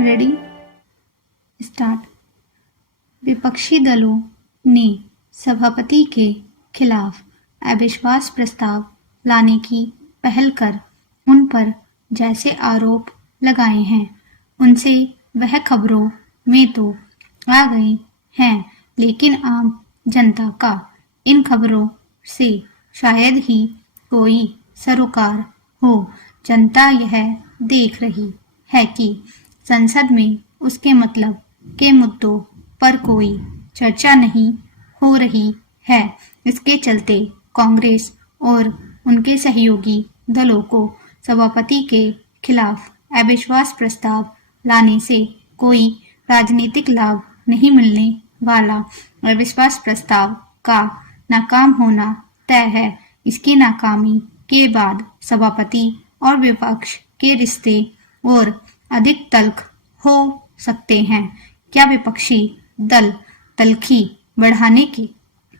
Ready start. विपक्षी दलों ने सभापति के खिलाफ अविश्वास प्रस्ताव लाने की पहल कर उन पर जैसे आरोप लगाए हैं उनसे वह खबरों में तो आ गए हैं, लेकिन आम जनता का इन खबरों से शायद ही कोई सरोकार हो। जनता यह देख रही है कि संसद में उसके मतलब के मुद्दों पर कोई चर्चा नहीं हो रही है। इसके चलते कांग्रेस और उनके सहयोगी दलों को सभापति के खिलाफ अविश्वास प्रस्ताव लाने से कोई राजनीतिक लाभ नहीं मिलने वाला। अविश्वास प्रस्ताव का नाकाम होना तय है। इसकी नाकामी के बाद सभापति और विपक्ष के रिश्ते और अधिक तल्ख हो सकते हैं। क्या विपक्षी दल तल्खी बढ़ाने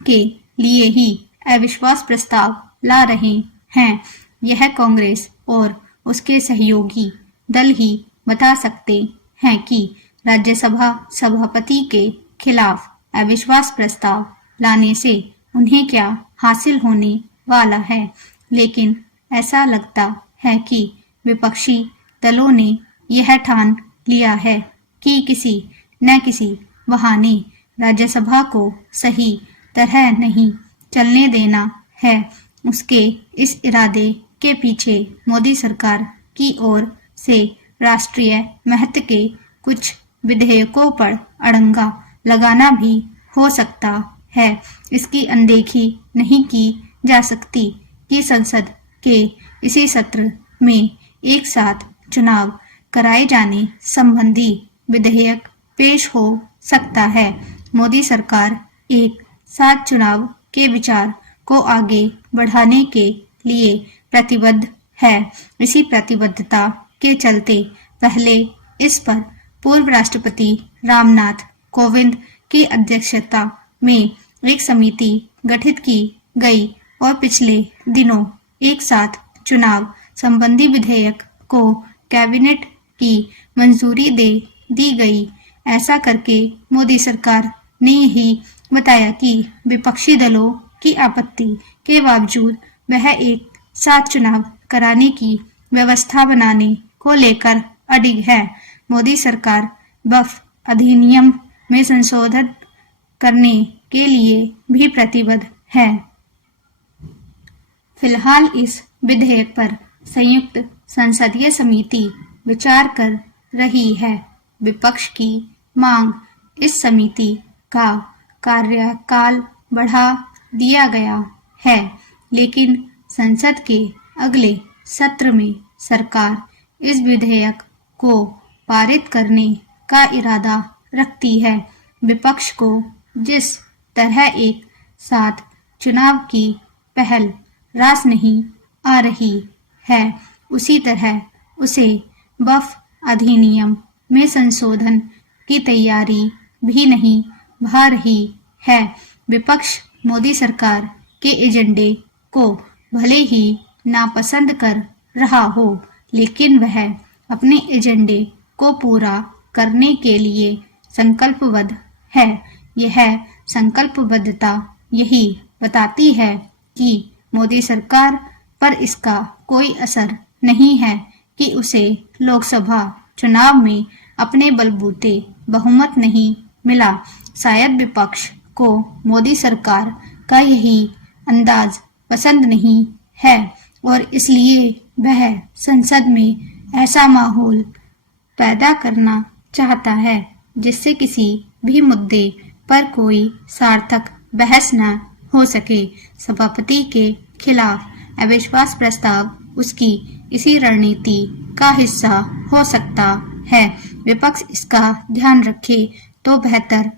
के लिए ही अविश्वास प्रस्ताव ला रहे हैं? यह कांग्रेस और उसके सहयोगी दल ही बता सकते हैं कि राज्यसभा सभापति के खिलाफ अविश्वास प्रस्ताव लाने से उन्हें क्या हासिल होने वाला है। लेकिन ऐसा लगता है कि विपक्षी दलों ने यह ठान लिया है कि किसी न किसी बहाने राज्यसभा को सही तरह नहीं चलने देना है। उसके इस इरादे के पीछे मोदी सरकार की ओर से राष्ट्रीय महत्व के कुछ विधेयकों पर अड़ंगा लगाना भी हो सकता है। इसकी अनदेखी नहीं की जा सकती कि संसद के इसी सत्र में एक साथ चुनाव कराए जाने संबंधी विधेयक पेश हो सकता है। मोदी सरकार एक साथ चुनाव के विचार को आगे बढ़ाने के लिए प्रतिबद्ध है। इसी प्रतिबद्धता के चलते पहले इस पर पूर्व राष्ट्रपति रामनाथ कोविंद की अध्यक्षता में एक समिति गठित की गई और पिछले दिनों एक साथ चुनाव संबंधी विधेयक को कैबिनेट की मंजूरी दे दी गई। ऐसा करके मोदी सरकार ने ही बताया कि विपक्षी दलों की आपत्ति के बावजूद वह एक साथ चुनाव कराने की व्यवस्था बनाने को लेकर अडिग है। मोदी सरकार वक्फ अधिनियम में संशोधन करने के लिए भी प्रतिबद्ध है। फिलहाल इस विधेयक पर संयुक्त संसदीय समिति विचार कर रही है। विपक्ष की मांग इस समिति का कार्यकाल बढ़ा दिया गया है, लेकिन संसद के अगले सत्र में सरकार इस विधेयक को पारित करने का इरादा रखती है। विपक्ष को जिस तरह एक साथ चुनाव की पहल रास नहीं आ रही है, उसी तरह उसे वक्फ अधिनियम में संशोधन की तैयारी भी नहीं भा रही है। विपक्ष मोदी सरकार के एजेंडे को भले ही नापसंद कर रहा हो, लेकिन वह अपने एजेंडे को पूरा करने के लिए संकल्पबद्ध है। यह संकल्पबद्धता यही बताती है कि मोदी सरकार पर इसका कोई असर नहीं है कि उसे लोकसभा चुनाव में अपने बलबूते बहुमत नहीं मिला। शायद विपक्ष को मोदी सरकार का यही अंदाज पसंद नहीं है और इसलिए वह संसद में ऐसा माहौल पैदा करना चाहता है जिससे किसी भी मुद्दे पर कोई सार्थक बहस न हो सके। सभापति के खिलाफ अविश्वास प्रस्ताव उसकी इसी रणनीति का हिस्सा हो सकता है। विपक्ष इसका ध्यान रखे तो बेहतर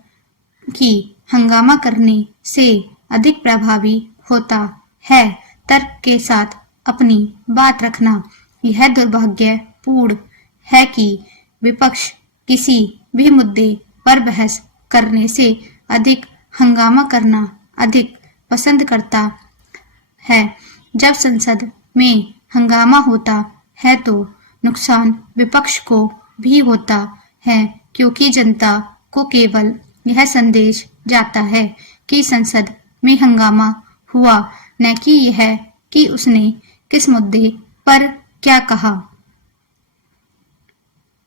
कि हंगामा करने से अधिक प्रभावी होता है तर्क के साथ अपनी बात रखना। यह दुर्भाग्यपूर्ण है कि विपक्ष किसी भी मुद्दे पर बहस करने से अधिक हंगामा करना अधिक पसंद करता है। जब संसद में हंगामा होता है तो नुकसान विपक्ष को भी होता है, क्योंकि जनता को केवल यह संदेश जाता है कि संसद में हंगामा हुआ, न कि यह कि उसने किस मुद्दे पर क्या कहा।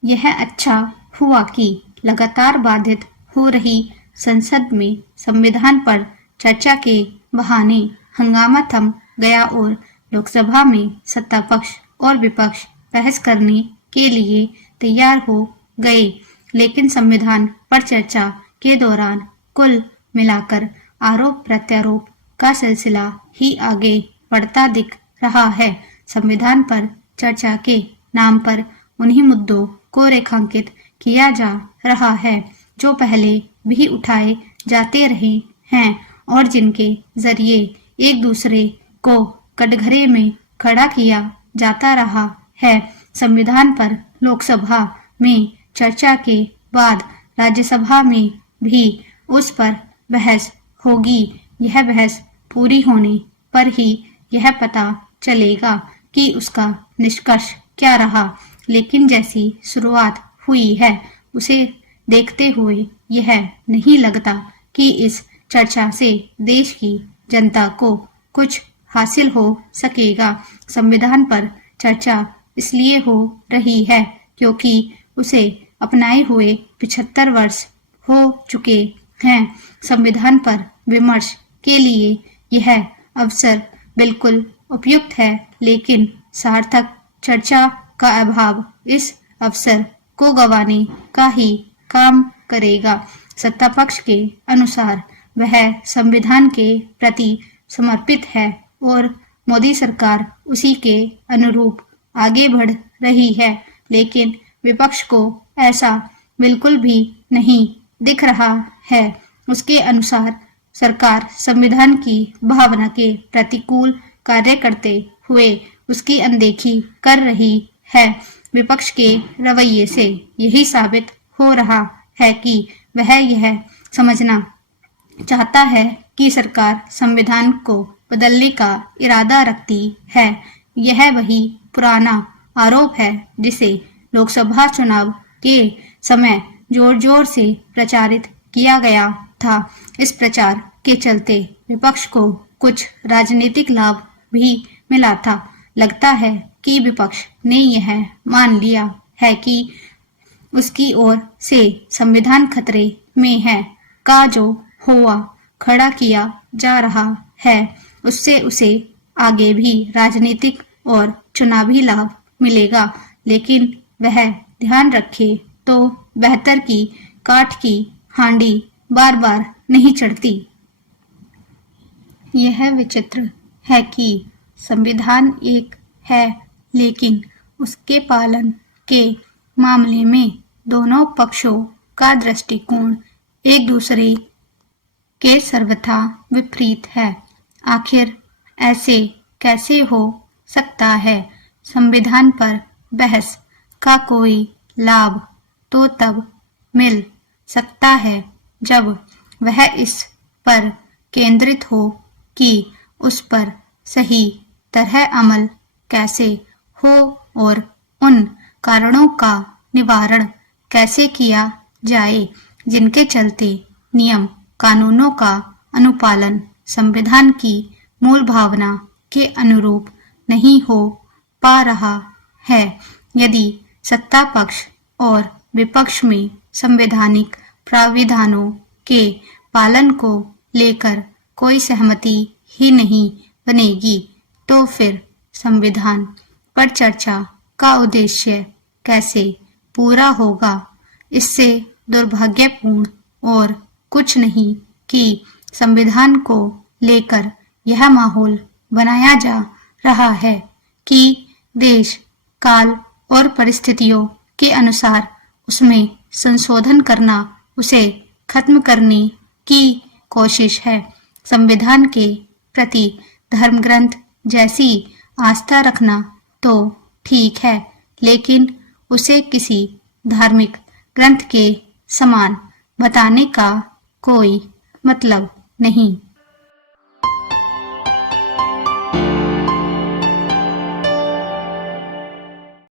यह अच्छा हुआ कि लगातार बाधित हो रही संसद में संविधान पर चर्चा के बहाने हंगामा थम गया और लोकसभा में सत्ता पक्ष और विपक्ष बहस करने के लिए तैयार हो गए। लेकिन संविधान पर चर्चा के दौरान कुल मिलाकर आरोप प्रत्यारोप का सिलसिला ही आगे बढ़ता दिख रहा है। संविधान पर चर्चा के नाम पर उन्हीं मुद्दों को रेखांकित किया जा रहा है जो पहले भी उठाए जाते रहे हैं और जिनके जरिए एक दूसरे को कटघरे में खड़ा किया जाता रहा है। संविधान पर लोकसभा में चर्चा के बाद राज्यसभा में भी उस पर बहस होगी। यह बहस पूरी होने पर ही यह पता चलेगा कि उसका निष्कर्ष क्या रहा। लेकिन जैसी शुरुआत हुई है उसे देखते हुए यह नहीं लगता कि इस चर्चा से देश की जनता को कुछ हासिल हो सकेगा। संविधान पर चर्चा इसलिए हो रही है क्योंकि उसे अपनाए हुए 75 वर्ष हो चुके हैं। संविधान पर विमर्श के लिए यह अवसर बिल्कुल उपयुक्त है, लेकिन सार्थक चर्चा का अभाव इस अवसर को गंवाने का ही काम करेगा। सत्ता पक्ष के अनुसार वह संविधान के प्रति समर्पित है और मोदी सरकार उसी के अनुरूप आगे बढ़ रही है, लेकिन विपक्ष को ऐसा बिल्कुल भी नहीं दिख रहा है। उसके अनुसार सरकार संविधान की भावना के प्रतिकूल कार्य करते हुए उसकी अनदेखी कर रही है। विपक्ष के रवैये से यही साबित हो रहा है कि वह यह समझना चाहता है कि सरकार संविधान को बदलने का इरादा रखती है। यह वही पुराना आरोप है जिसे लोकसभा चुनाव के समय जोर जोर से प्रचारित किया गया था। इस प्रचार के चलते विपक्ष को कुछ राजनीतिक लाभ भी मिला था। लगता है कि विपक्ष ने यह मान लिया है कि उसकी ओर से संविधान खतरे में है का जो हुआ खड़ा किया जा रहा है उससे उसे आगे भी राजनीतिक और चुनावी लाभ मिलेगा, लेकिन वह ध्यान रखे तो बेहतर की काठ की हांडी बार बार नहीं चढ़ती। यह विचित्र है कि संविधान एक है, लेकिन उसके पालन के मामले में दोनों पक्षों का दृष्टिकोण एक दूसरे के सर्वथा विपरीत है। आखिर ऐसे कैसे हो सकता है? संविधान पर बहस का कोई लाभ तो तब मिल सकता है जब वह इस पर केंद्रित हो कि उस पर सही तरह अमल कैसे हो और उन कारणों का निवारण कैसे किया जाए जिनके चलते नियम कानूनों का अनुपालन संविधान की मूल भावना के अनुरूप नहीं हो पा रहा है। यदि सत्ता पक्ष और विपक्ष में संवैधानिक प्राविधानों के पालन को लेकर कोई सहमति ही नहीं बनेगी, तो फिर संविधान पर चर्चा का उद्देश्य कैसे पूरा होगा? इससे दुर्भाग्यपूर्ण और कुछ नहीं कि संविधान को लेकर यह माहौल बनाया जा रहा है कि देश काल और परिस्थितियों के अनुसार उसमें संशोधन करना उसे खत्म करने की कोशिश है। संविधान के प्रति धर्म ग्रंथ जैसी आस्था रखना तो ठीक है, लेकिन उसे किसी धार्मिक ग्रंथ के समान बताने का कोई मतलब नहीं।